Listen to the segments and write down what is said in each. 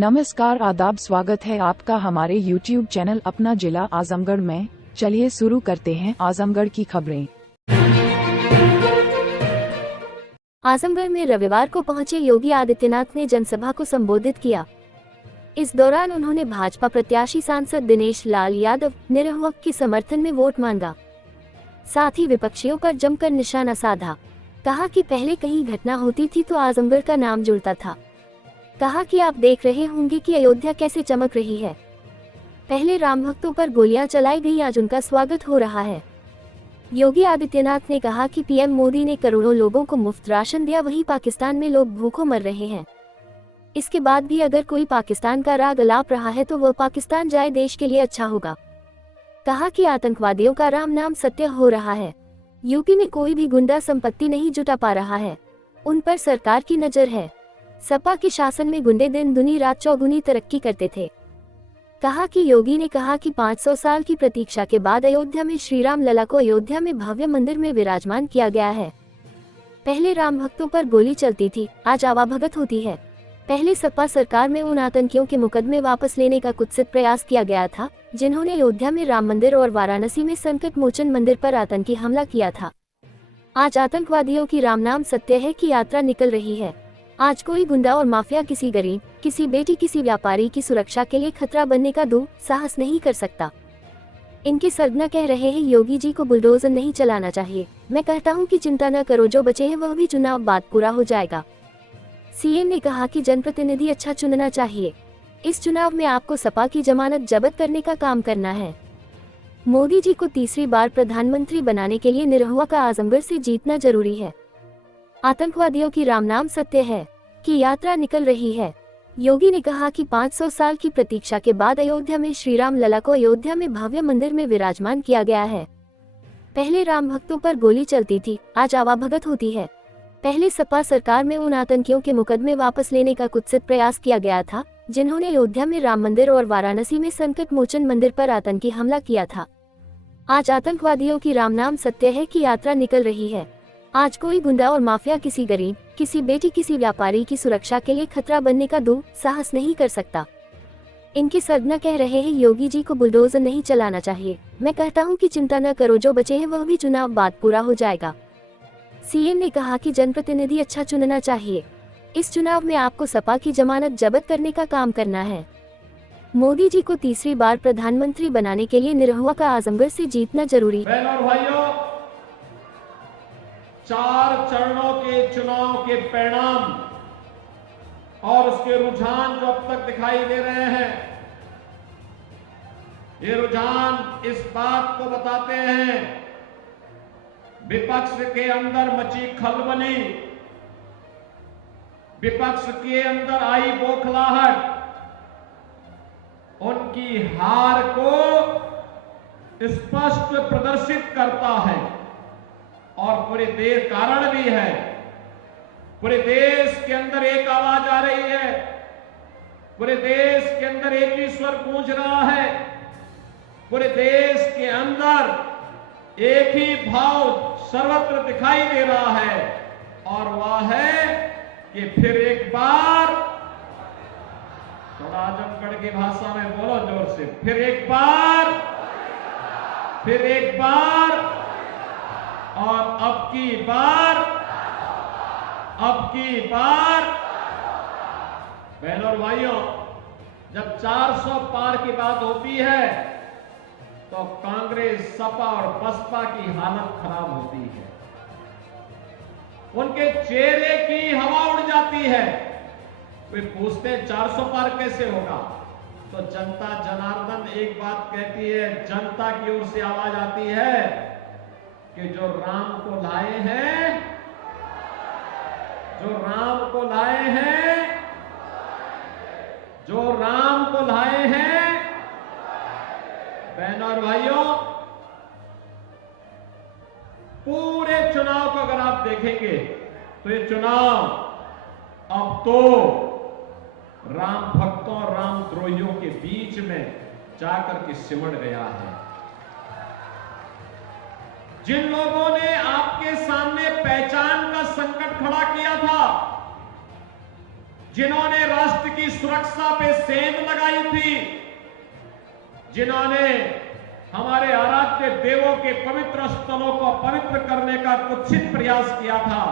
नमस्कार, आदाब, स्वागत है आपका हमारे YouTube चैनल अपना जिला आजमगढ़ में। चलिए शुरू करते हैं आजमगढ़ की खबरें। आजमगढ़ में रविवार को पहुंचे योगी आदित्यनाथ ने जनसभा को संबोधित किया। इस दौरान उन्होंने भाजपा प्रत्याशी सांसद दिनेश लाल यादव निरहुआ के समर्थन में वोट मांगा। साथ ही विपक्षियों पर जमकर निशाना साधा। कहा कि पहले कहीं घटना होती थी तो आजमगढ़ का नाम जुड़ता था। कहा कि आप देख रहे होंगे कि अयोध्या कैसे चमक रही है। पहले राम भक्तों पर गोलियां चलाई गई, आज उनका स्वागत हो रहा है। योगी आदित्यनाथ ने कहा कि पीएम मोदी ने करोड़ों लोगों को मुफ्त राशन दिया, वहीं पाकिस्तान में लोग भूखों मर रहे हैं। इसके बाद भी अगर कोई पाकिस्तान का राग अलाप रहा है तो वह पाकिस्तान जाए, देश के लिए अच्छा होगा। कहा कि आतंकवादियों का राम नाम सत्य हो रहा है। यूपी में कोई भी गुंडा संपत्ति नहीं जुटा पा रहा है, उन पर सरकार की नजर है। सपा के शासन में गुंडे दिन दुनी रात चौगुनी तरक्की करते थे। कहा कि योगी ने कहा कि 500 साल की प्रतीक्षा के बाद अयोध्या में श्री राम लला को अयोध्या में भव्य मंदिर में विराजमान किया गया है। पहले राम भक्तों पर गोली चलती थी, आज आवाभगत होती है। पहले सपा सरकार में उन आतंकियों के मुकदमे वापस लेने का कुत्सित प्रयास किया गया था, जिन्होंने अयोध्या में राम मंदिर और वाराणसी में संकट मोचन मंदिर पर आतंकी हमला किया था। आज आतंकवादियों की राम नाम सत्य है की यात्रा निकल रही है। आज कोई गुंडा और माफिया किसी गरीब, किसी बेटी, किसी व्यापारी की सुरक्षा के लिए खतरा बनने का दुस्साहस नहीं कर सकता। इनके सरगना कह रहे हैं योगी जी को बुलडोजर नहीं चलाना चाहिए। मैं कहता हूं कि चिंता न करो, जो बचे हैं वह भी चुनाव बाद पूरा हो जाएगा। सीएम ने कहा कि जनप्रतिनिधि अच्छा चुनना चाहिए। इस चुनाव में आपको सपा की जमानत जब्त करने का काम करना है। मोदी जी को तीसरी बार प्रधानमंत्री बनाने के लिए निरहुआ का आजमगढ़ से जीतना जरूरी है। आतंकवादियों की राम नाम सत्य है की यात्रा निकल रही है। योगी ने कहा कि 500 साल की प्रतीक्षा के बाद अयोध्या में श्री राम लला को अयोध्या में भव्य मंदिर में विराजमान किया गया है। पहले राम भक्तों पर गोली चलती थी, आज आवाभगत होती है। पहले सपा सरकार में उन आतंकियों के मुकदमे वापस लेने का कुत्सित प्रयास किया गया था, जिन्होंने अयोध्या में राम मंदिर और वाराणसी में संकट मोचन मंदिर पर आतंकी हमला किया था। आज आतंकवादियों की राम नाम सत्य है की यात्रा निकल रही है। आज कोई गुंडा और माफिया किसी गरीब, किसी बेटी, किसी व्यापारी की सुरक्षा के लिए खतरा बनने का दुस्साहस नहीं कर सकता। इनके सरगना कह रहे हैं योगी जी को बुलडोजर नहीं चलाना चाहिए। मैं कहता हूं कि चिंता न करो, जो बचे हैं वह भी चुनाव बाद पूरा हो जाएगा। सीएम ने कहा कि जनप्रतिनिधि अच्छा चुनना चाहिए। इस चुनाव में आपको सपा की जमानत जब्त करने का काम करना है। मोदी जी को तीसरी बार प्रधानमंत्री बनाने के लिए निरहुआ का आजमगढ़ से जीतना जरूरी है। 4 चरणों के चुनाव के परिणाम और उसके रुझान जो अब तक दिखाई दे रहे हैं, ये रुझान इस बात को बताते हैं, विपक्ष के अंदर मची खलबली, विपक्ष के अंदर आई बौखलाहट उनकी हार को स्पष्ट प्रदर्शित करता है। और पूरे देश कारण भी है, पूरे देश के अंदर एक आवाज आ रही है, पूरे देश के अंदर एक ही स्वर गूंज रहा है, पूरे देश के अंदर एक ही भाव सर्वत्र दिखाई दे रहा है, और वह है कि फिर एक बार, थोड़ा आजमगढ़ की भाषा में बोलो जोर से, फिर एक बार और अब की बार बहनों और भाइयों, जब 400 पार की बात होती है तो कांग्रेस, सपा और बसपा की हालत खराब होती है। उनके चेहरे की हवा उड़ जाती है। वे पूछते 400 पार कैसे होगा, तो जनता जनार्दन एक बात कहती है, जनता की ओर से आवाज आती है कि जो राम को लाए हैं, जो राम को लाए हैं, बहनों और भाइयों, पूरे चुनाव को अगर आप देखेंगे तो ये चुनाव अब तो राम भक्तों और राम द्रोहियों के बीच में जाकर के सिमट गया है। जिन लोगों ने आपके सामने पहचान का संकट खड़ा किया था, जिन्होंने राष्ट्र की सुरक्षा पे सेंध लगाई थी, जिन्होंने हमारे आराध्य देवों के पवित्र स्थलों को पवित्र करने का कुत्सित प्रयास किया था,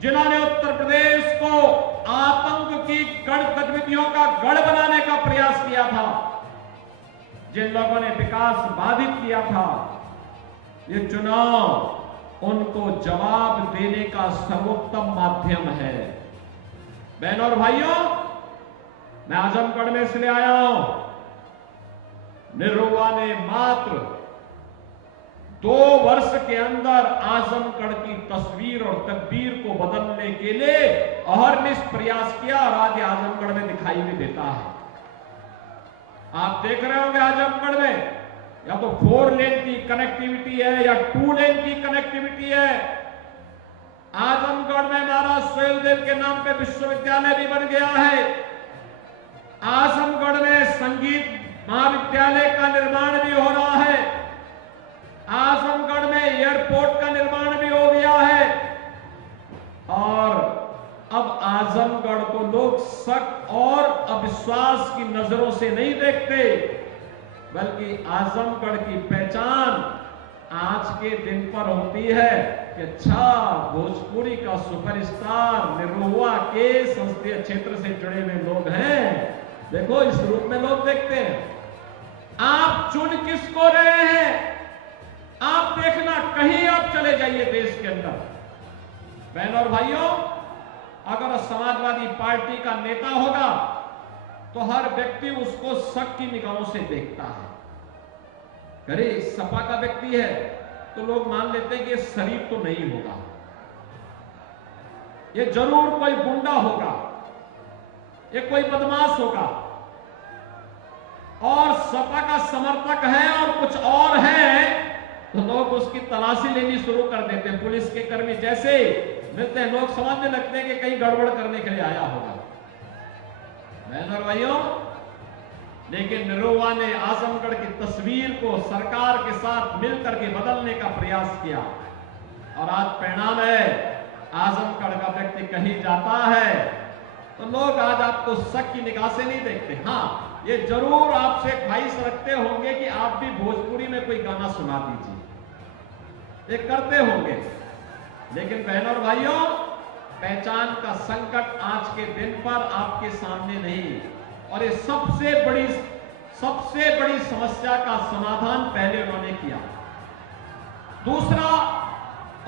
जिन्होंने उत्तर प्रदेश को आतंक की गढ़ गतिविधियों का गढ़ बनाने का प्रयास किया था, जिन लोगों ने विकास बाधित किया था, ये चुनाव उनको जवाब देने का सर्वोत्तम माध्यम है। बहनों और भाइयों, मैं आजमगढ़ में इसलिए आया हूं, निरुआ ने मात्र 2 वर्ष के अंदर आजमगढ़ की तस्वीर और तकदीर को बदलने के लिए अहरनिश प्रयास किया और आज आजमगढ़ में दिखाई भी देता है। आप देख रहे होंगे आजमगढ़ में या तो 4 लेन की कनेक्टिविटी है या 2 लेन की कनेक्टिविटी है। आजमगढ़ में महाराज सुहेलदेव के नाम पे विश्वविद्यालय भी बन गया है। आजमगढ़ में संगीत महाविद्यालय का निर्माण भी हो रहा है। आजमगढ़ में एयरपोर्ट का निर्माण भी हो गया है और अब आजमगढ़ को लोग शक और अविश्वास की नजरों से नहीं देखते, बल्कि आजमगढ़ की पहचान आज के दिन पर होती है कि अच्छा, भोजपुरी का सुपरस्टार निरुआ के संसदीय क्षेत्र से जुड़े हुए लोग हैं। देखो, इस रूप में लोग देखते हैं। आप चुन किसको रहे हैं? आप देखना, कहीं आप चले जाइए देश के अंदर, बहनों और भाइयों, अगर समाजवादी पार्टी का नेता होगा तो हर व्यक्ति उसको शक की निगाहों से देखता है। अरे सपा का व्यक्ति है तो लोग मान लेते हैं कि ये शरीफ तो नहीं होगा, ये जरूर कोई गुंडा होगा, ये कोई बदमाश होगा, और सपा का समर्थक है और कुछ और है तो लोग उसकी तलाशी लेनी शुरू कर देते हैं। पुलिस के कर्मी जैसे मिलते हैं, लोग समझने लगते हैं कि कहीं गड़बड़ करने के लिए आया होगा। बहनों और भाइयों, लेकिन निरुआ ने आजमगढ़ की तस्वीर को सरकार के साथ मिलकर के बदलने का प्रयास किया और आज परिणाम है, आजमगढ़ का व्यक्ति कहीं जाता है तो लोग आज आपको शक की निगाह से नहीं देखते। हाँ, ये जरूर आपसे ख्वाहिश रखते होंगे कि आप भी भोजपुरी में कोई गाना सुना दीजिए, ये करते होंगे। लेकिन बहनों और भाइयों, पहचान का संकट आज के दिन पर आपके सामने नहीं, और ये सबसे बड़ी समस्या का समाधान पहले उन्होंने किया। दूसरा,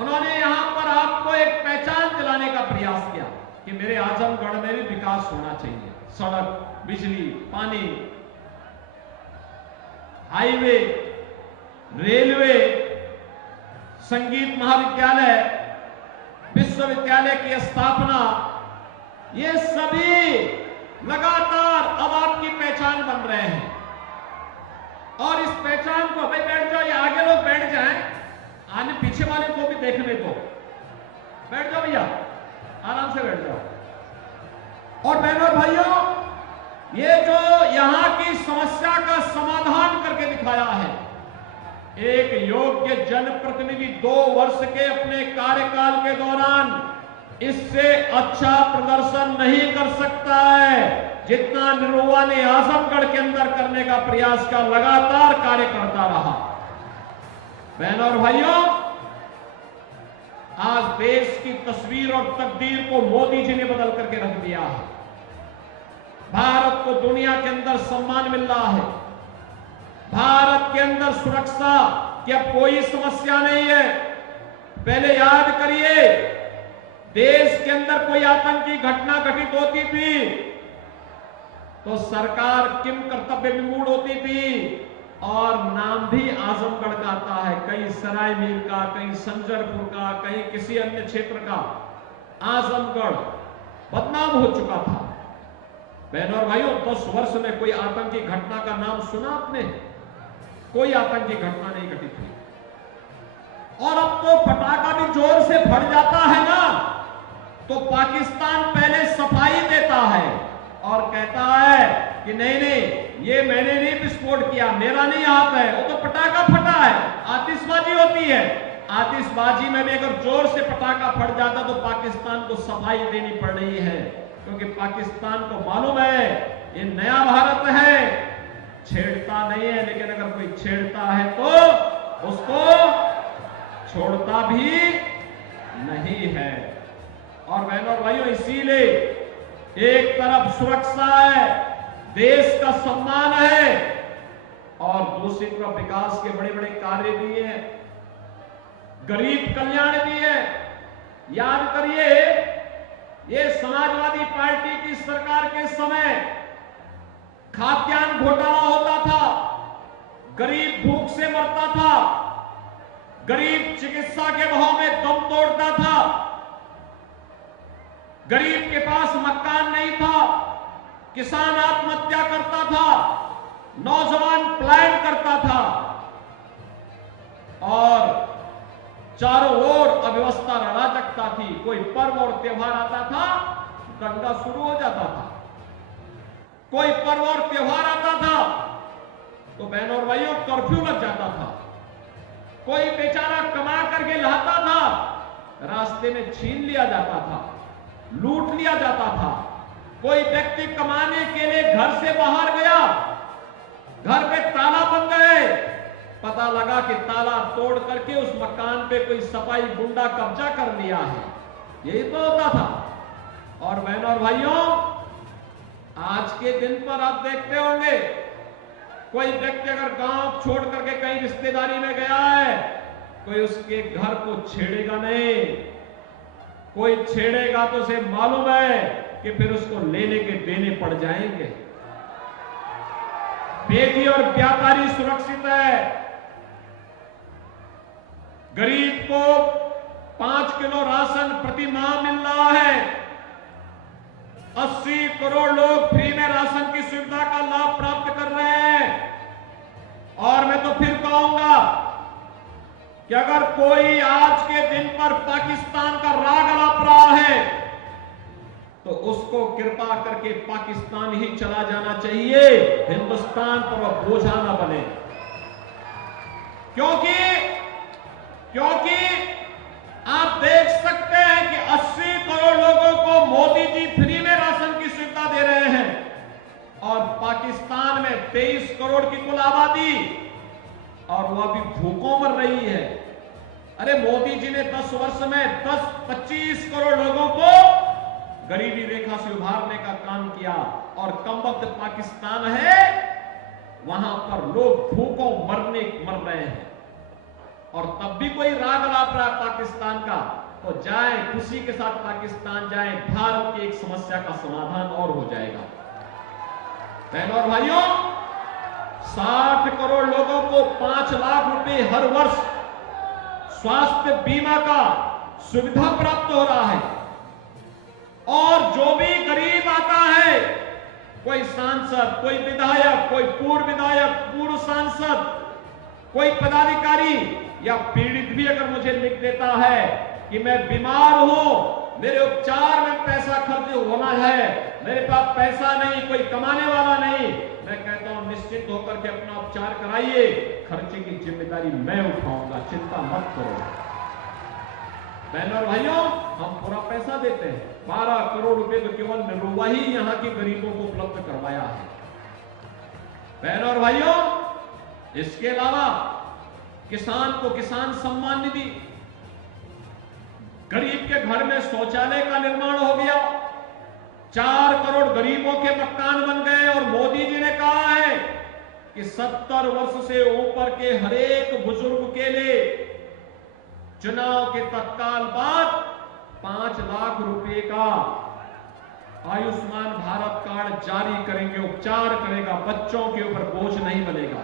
उन्होंने यहां पर आपको एक पहचान दिलाने का प्रयास किया कि मेरे आजमगढ़ में भी विकास होना चाहिए। सड़क, बिजली, पानी, हाईवे, रेलवे, संगीत महाविद्यालय, विश्वविद्यालय की स्थापना, ये सभी लगातार अब आपकी पहचान बन रहे हैं। और इस पहचान को, भाई बैठ जाओ, ये आगे लोग बैठ जाएं, आने पीछे वाले को भी देखने दो, बैठ जाओ भैया, आराम से बैठ जाओ। और बहनों और भाइयों, ये जो यहां की समस्या का समाधान करके दिखाया है, एक योग्य जनप्रतिनिधि 2 वर्ष के अपने कार्यकाल के दौरान इससे अच्छा प्रदर्शन नहीं कर सकता है जितना निरुआ ने आजमगढ़ के अंदर करने का प्रयास का लगातार कार्य करता रहा। बहनों और भाइयों, आज देश की तस्वीर और तकदीर को मोदी जी ने बदल करके रख दिया है। भारत को दुनिया के अंदर सम्मान मिल रहा है, भारत के अंदर सुरक्षा की अब कोई समस्या नहीं है। पहले याद करिए, देश के अंदर कोई आतंकी घटना घटित होती थी तो सरकार किम कर्तव्य विमूढ़ होती थी और नाम भी आजमगढ़ का आता है, कहीं सराय मीर का, कहीं संजरपुर का, कहीं किसी अन्य क्षेत्र का। आजमगढ़ बदनाम हो चुका था। बहनों और भाइयों, 10 वर्ष में कोई आतंकी घटना का नाम सुना आपने? कोई आतंकी घटना नहीं घटित हुई। और अब तो पटाखा भी जोर से फट जाता है ना, तो पाकिस्तान पहले सफाई देता है और कहता है कि नहीं नहीं, ये मैंने नहीं विस्फोट किया, मेरा नहीं हाथ है, वो तो पटाखा फटा है। आतिशबाजी होती है, आतिशबाजी में भी अगर जोर से पटाखा फट जाता तो पाकिस्तान को सफाई देनी पड़ रही है। क्योंकि पाकिस्तान को मालूम है ये नया भारत है, छेड़ता नहीं है, लेकिन अगर कोई छेड़ता है तो उसको छोड़ता भी नहीं है। और बहनों और भाइयों, इसीलिए एक तरफ सुरक्षा है, देश का सम्मान है, और दूसरी तरफ विकास के बड़े बड़े कार्य भी हैं, गरीब कल्याण भी है। याद करिए, ये समाजवादी पार्टी की सरकार के समय खाद्यान्न घोटाला होता था, गरीब भूख से मरता था, गरीब चिकित्सा के भाव में दम तोड़ता था, गरीब के पास मकान नहीं था, किसान आत्महत्या करता था, नौजवान पलायन करता था, और चारों ओर अव्यवस्था अराजकता थी। कोई पर्व और त्योहार आता था, दंगा शुरू हो जाता था। कोई पर्व और त्योहार आता था तो बहनों और भाइयों कर्फ्यू लग जाता था। कोई बेचारा कमा करके लाता था, रास्ते में छीन लिया जाता था, लूट लिया जाता था। कोई व्यक्ति कमाने के लिए घर से बाहर गया, घर पे ताला बंद गए, पता लगा कि ताला तोड़ करके उस मकान पे कोई सफाई गुंडा कब्जा कर लिया है। यही तो होता था। और बहनों और भाइयों, आज के दिन पर आप देखते होंगे, कोई व्यक्ति अगर गांव छोड़ करके कहीं रिश्तेदारी में गया है, कोई उसके घर को छेड़ेगा नहीं। कोई छेड़ेगा तो उसे मालूम है कि फिर उसको लेने के देने पड़ जाएंगे। बेटी और व्यापारी सुरक्षित है। गरीब को 5 किलो राशन प्रति माह मिल रहा है। 80 करोड़ लोग फ्री में राशन की सुविधा का लाभ प्राप्त कर रहे हैं। और मैं तो फिर कहूंगा कि अगर कोई आज के दिन पर पाकिस्तान का राग अलाप रहा है तो उसको कृपा करके पाकिस्तान ही चला जाना चाहिए, हिंदुस्तान पर वह बोझा न बने। क्योंकि आप देख सकते हैं कि 80 करोड़ लोगों को मोदी जी फ्री में राशन की सुविधा दे रहे हैं, और पाकिस्तान में 23 करोड़ की कुल आबादी, और वह अभी भूखों मर रही है। अरे मोदी जी ने 10 वर्ष में 25 करोड़ लोगों को गरीबी रेखा से उभारने का काम किया, और कमबख्त पाकिस्तान है, वहां पर लोग भूखों मर रहे हैं। और तब भी कोई राग अलाप रहा है पाकिस्तान का, तो जाए, खुशी के साथ पाकिस्तान जाए, भारत की एक समस्या का समाधान और हो जाएगा। बहनों और भाइयों, 60 करोड़ लोगों को 5 लाख रुपए हर वर्ष स्वास्थ्य बीमा का सुविधा प्राप्त हो रहा है। और जो भी गरीब आता है, कोई सांसद, कोई विधायक, कोई पूर्व विधायक, पूर्व सांसद, कोई पदाधिकारी या पीड़ित भी अगर मुझे लिख देता है कि मैं बीमार हूं, मेरे उपचार में पैसा खर्च होना है, मेरे पास पैसा नहीं, कोई कमाने वाला नहीं, मैं कहता हूं निश्चित होकर के अपना उपचार कराइए, खर्चे की जिम्मेदारी मैं उठाऊंगा, चिंता मत करो। बहनों और भाइयों, हम पूरा पैसा देते हैं। 12 करोड़ रुपए तो केवल निरुआ ही यहां के गरीबों को उपलब्ध करवाया है। बहनों और भाइयों, इसके अलावा किसान को किसान सम्मान निधि, गरीब के घर में शौचालय का निर्माण हो गया, 4 करोड़ गरीबों के मकान बन गए। और मोदी जी ने कहा है कि 70 वर्ष से ऊपर के हर एक बुजुर्ग के लिए चुनाव के तत्काल बाद 5 लाख रुपए का आयुष्मान भारत कार्ड जारी करेंगे, उपचार करेगा, बच्चों के ऊपर बोझ नहीं बनेगा।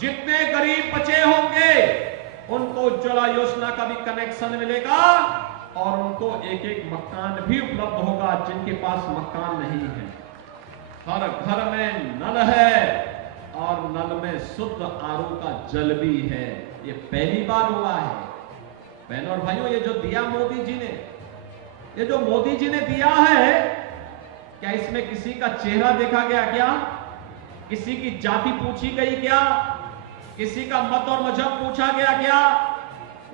जितने गरीब बचे होंगे उनको उज्ज्वला योजना का भी कनेक्शन मिलेगा, और उनको एक एक मकान भी उपलब्ध होगा जिनके पास मकान नहीं है। हर घर में नल है, और नल में शुद्ध आरओ का जल भी है। ये पहली बार हुआ है। बहनों और भाइयों, ये जो दिया मोदी जी ने, ये जो मोदी जी ने दिया है, क्या इसमें किसी का चेहरा देखा गया क्या? किसी की जाति पूछी गई क्या? किसी का मत और मजहब पूछा गया क्या?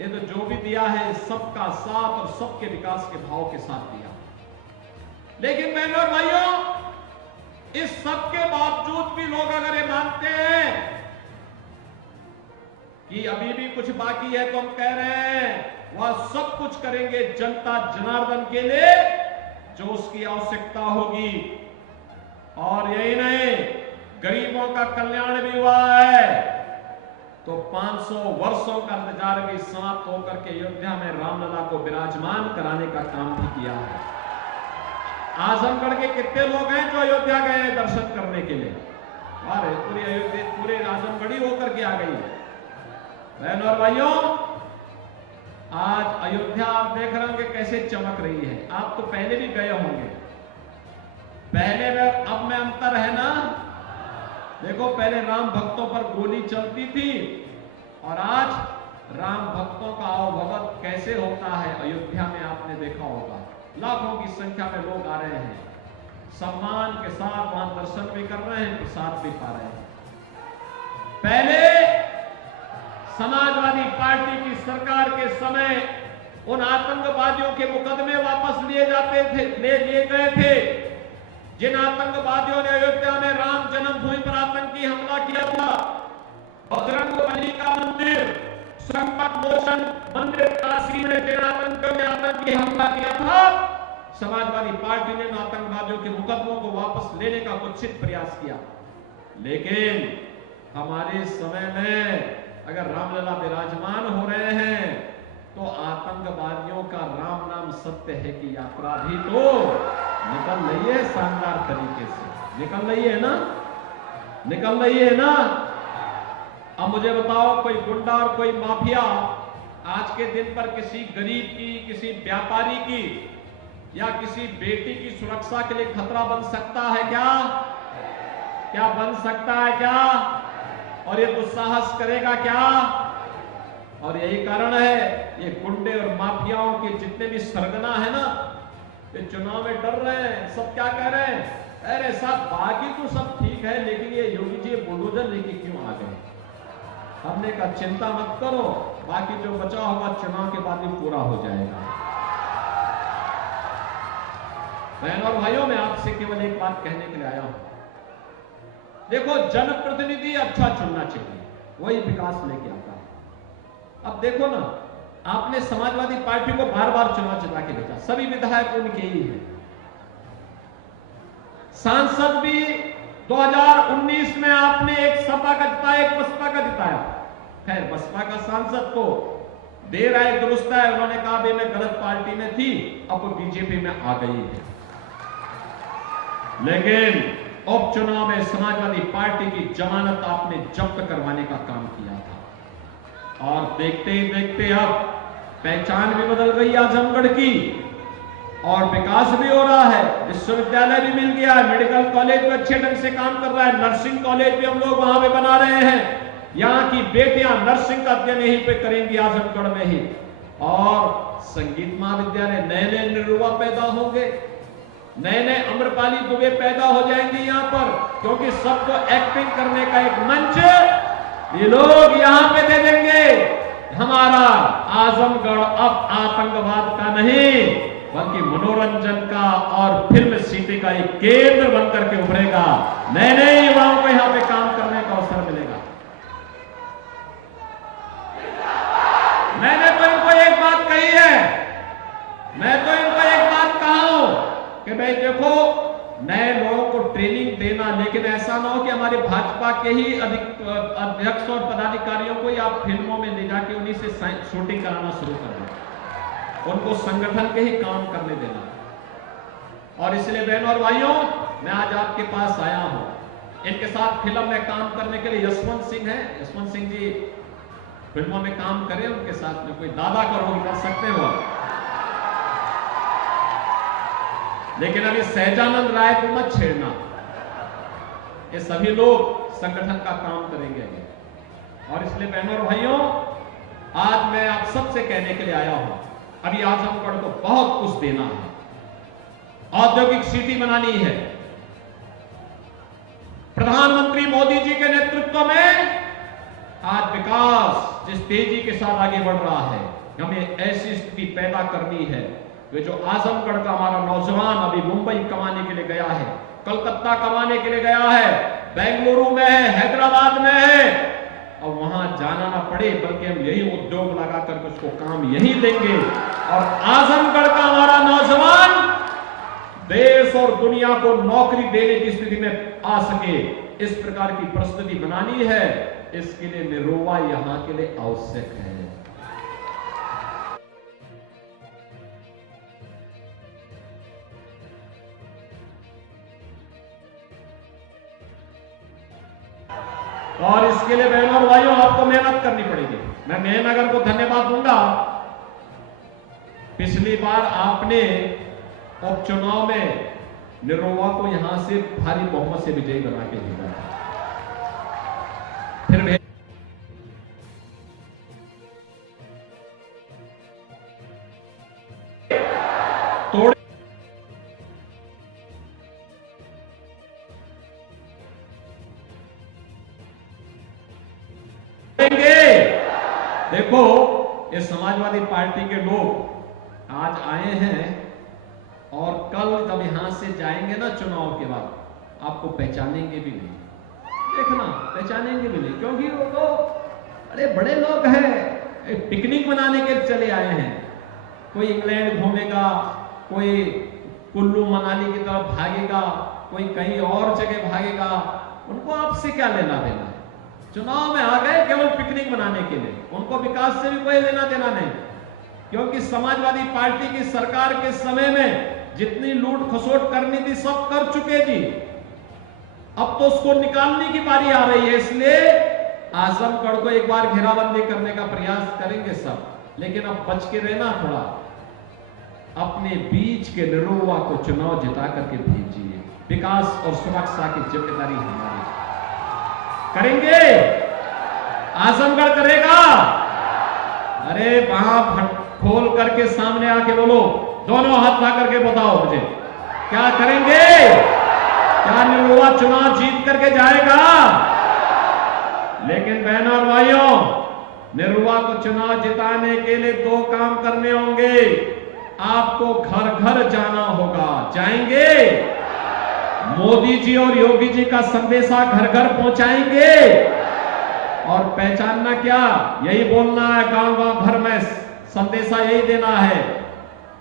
ये तो जो भी दिया है सबका साथ और सबके विकास के भाव के साथ दिया। लेकिन बहनों और भाइयों, इस सब के बावजूद भी लोग अगर ये मानते हैं कि अभी भी कुछ बाकी है, तो हम कह रहे हैं वह सब कुछ करेंगे जनता जनार्दन के लिए जो उसकी आवश्यकता होगी। और यही नहीं, गरीबों का कल्याण भी हुआ है, तो 500 वर्षों का इंतजार भी समाप्त होकर के अयोध्या में रामलला को विराजमान कराने का काम भी किया है। आजमगढ़ के कितने लोग हैं जो अयोध्या गए दर्शन करने के लिए? अरे पूरी अयोध्या, पूरे आजमगढ़ ही होकर के आ गई है। बहनों और भाइयों, आज अयोध्या आप देख रहे होंगे कैसे चमक रही है। आप तो पहले भी गए होंगे, पहले में अब में अंतर है ना। देखो, पहले राम भक्तों पर गोली चलती थी और आज राम भक्तों का आवभगत कैसे होता है अयोध्या में आपने देखा होगा। लाखों की संख्या में लोग आ रहे हैं, सम्मान के साथ वहां दर्शन भी कर रहे हैं, प्रसाद भी पा रहे हैं। पहले समाजवादी पार्टी की सरकार के समय उन आतंकवादियों के मुकदमे वापस लिए गए थे जिन आतंकवादियों ने अयोध्या में राम जन्मभूमि पर आतंकी हमला किया था। बजरंगबली का मंदिर, संकट मोचन मंदिर काशी में जिन आतंकियों ने आतंकी हमला किया था, समाजवादी पार्टी ने आतंकवादियों के मुकदमों को वापस लेने का कुत्सित प्रयास किया। लेकिन हमारे समय में अगर रामलला विराजमान हो रहे हैं तो आतंकवादियों का राम नाम सत्य है की यात्रा भी तो निकल रही है, शानदार तरीके से निकल रही है ना, निकल रही है ना। अब मुझे बताओ, कोई गुंडा और कोई माफिया आज के दिन पर किसी गरीब की, किसी व्यापारी की या किसी बेटी की सुरक्षा के लिए खतरा बन सकता है क्या? क्या बन सकता है क्या? और ये दुस्साहस करेगा क्या? और यही कारण है ये गुंडे और माफियाओं के जितने भी सरगना है ना, ये चुनाव में डर रहे हैं। सब क्या कह रहे हैं? अरे साहब, बाकी तो सब ठीक है, लेकिन ये योगी जी बुलडोजर लेके क्यों आ गए? हमने कहा चिंता मत करो, बाकी जो बचा होगा चुनाव के बाद ही पूरा हो जाएगा। बहनों और भाइयों, मैं आपसे केवल एक बात कहने के लिए आया हूं। देखो, जनप्रतिनिधि अच्छा चुनना चाहिए, वही विकास लेके आता है। अब देखो ना, आपने समाजवादी पार्टी को बार बार चुनाव जिता के भेजा, सभी विधायक उनके ही हैं। सांसद भी 2019 में आपने एक सपा का जिताया, एक बसपा का जिताया। खैर, बसपा का सांसद तो देर आए दुरुस्त है, उन्होंने कहा भाई मैं गलत पार्टी में थी, अब बीजेपी में आ गई है। लेकिन उपचुनाव में समाजवादी पार्टी की जमानत आपने जब्त करवाने का काम किया था और देखते ही देखते अब पहचान भी बदल गई आजमगढ़ की और विकास भी हो रहा है। विश्वविद्यालय भी मिल गया है, मेडिकल कॉलेज भी अच्छे ढंग से काम कर रहा है, नर्सिंग कॉलेज भी हम लोग वहां पे बना रहे हैं। यहाँ की बेटियां नर्सिंग का अध्ययन यहीं पे करेंगी आजमगढ़ में ही। और संगीत महाविद्यालय, नए नए निरुआ पैदा होंगे, नए नए अम्रपाली दुबे पैदा हो जाएंगे यहाँ पर, क्योंकि सबको एक्टिंग करने का एक मंच ये लोग यहाँ पे दे देंगे। हमारा आजमगढ़ अब आतंकवाद का नहीं बल्कि मनोरंजन का और फिल्म सिटी का एक केंद्र बनकर के उभरेगा। नए नए युवाओं को यहाँ पे काम करने का अवसर मिलेगा। मैंने तो इनको एक बात कही है, मैं तो इनको एक बात कहा हूं कि भाई देखो, नए लोगों को ट्रेनिंग देना, लेकिन ऐसा ना हो कि हमारे भाजपा के ही अध्यक्ष और पदाधिकारियों को आप फिल्मों में ले जाके उन्हीं से शूटिंग कराना शुरू कर दें। उनको संगठन के ही काम करने देना। और इसलिए बहनों और भाइयों, मैं आज आपके पास आया हूं। इनके साथ फिल्म में काम करने के लिए यशवंत सिंह है, यशवंत सिंह जी फिल्मों में काम करें, उनके साथ में कोई दादा का रोल कर सकते हो। लेकिन अभी सहजानंद राय को मत छेड़ना, ये सभी लोग संगठन का काम करेंगे। और इसलिए बहनों और भाइयों, आज मैं आप सबसे कहने के लिए आया हूं, अभी आजमगढ़ को बहुत कुछ देना है, औद्योगिक सिटी बनानी है। प्रधानमंत्री मोदी जी के नेतृत्व में आज विकास जिस तेजी के साथ आगे बढ़ रहा है, हमें ऐसी स्थिति पैदा करनी है कि जो आजमगढ़ का हमारा नौजवान अभी मुंबई कमाने के लिए गया है, कलकत्ता कमाने के लिए गया है, बेंगलुरु में है, हैदराबाद में है, और वहां जाना ना पड़े, बल्कि हम यही उद्योग लगा करके उसको काम यही देंगे और आजमगढ़ का हमारा नौजवान देश और दुनिया को नौकरी देने की स्थिति में आ सके, इस प्रकार की परिस्थिति बनानी है। इसके लिए निरोवा यहां के लिए आवश्यक है। और इसके लिए बहनों और भाइयों आपको मेहनत करनी पड़ेगी। मैं मेहनगर को धन्यवाद दूंगा। पिछली बार आपने उपचुनाव में निरोवा को यहां से भारी बहुमत से विजयी बना के भेजा था। फिर तोड़ देखो, ये समाजवादी पार्टी के लोग आज आए हैं और कल जब यहां से जाएंगे ना चुनाव के बाद, आपको पहचानेंगे भी नहीं। देखना, पहचानेंगे भी नहीं, क्योंकि वो तो अरे बड़े लोग हैं, पिकनिक मनाने के लिए चले आए हैं। कोई इंग्लैंड घूमेगा, कोई कुल्लू मनाली की तरफ भागेगा, कोई कहीं और जगह भागेगा, उनको आपसे क्या लेना देना है? चुनाव में आ गए केवल पिकनिक मनाने के लिए, उनको विकास से भी कोई लेना देना नहीं। क्योंकि समाजवादी पार्टी की सरकार के समय में जितनी लूट खसोट करनी थी सब कर चुके जी। अब तो उसको निकालने की बारी आ रही है, इसलिए आजमगढ़ को एक बार घेराबंदी करने का प्रयास करेंगे सब। लेकिन अब बच के रहना, थोड़ा अपने बीच के निरोवा को चुनाव जिता करके भेजिए। विकास और सुरक्षा की जिम्मेदारी हमारी। करेंगे? आजमगढ़ करेगा? अरे वहां खोल करके सामने आके बोलो, दोनों हाथ ला करके बताओ मुझे, क्या करेंगे? क्या निरोवा चुनाव जीत करके जाएगा? लेकिन बहनों और भाइयों, निरोवा को चुनाव जिताने के लिए दो काम करने होंगे। आपको घर घर जाना होगा। जाएंगे? मोदी जी और योगी जी का संदेशा घर घर पहुंचाएंगे। और पहचानना क्या, यही बोलना है गांव गांव भर में, संदेशा यही देना है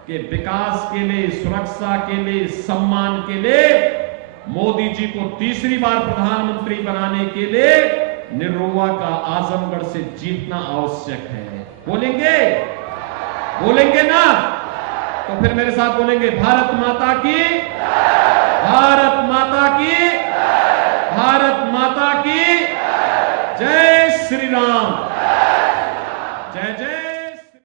कि विकास के लिए, सुरक्षा के लिए, सम्मान के लिए मोदी जी को तीसरी बार प्रधानमंत्री बनाने के लिए निरोवा का आजमगढ़ से जीतना आवश्यक है। बोलेंगे? बोलेंगे ना? तो फिर मेरे साथ बोलेंगे, भारत माता की, भारत माता की, भारत माता की जय श्री राम, जय जय।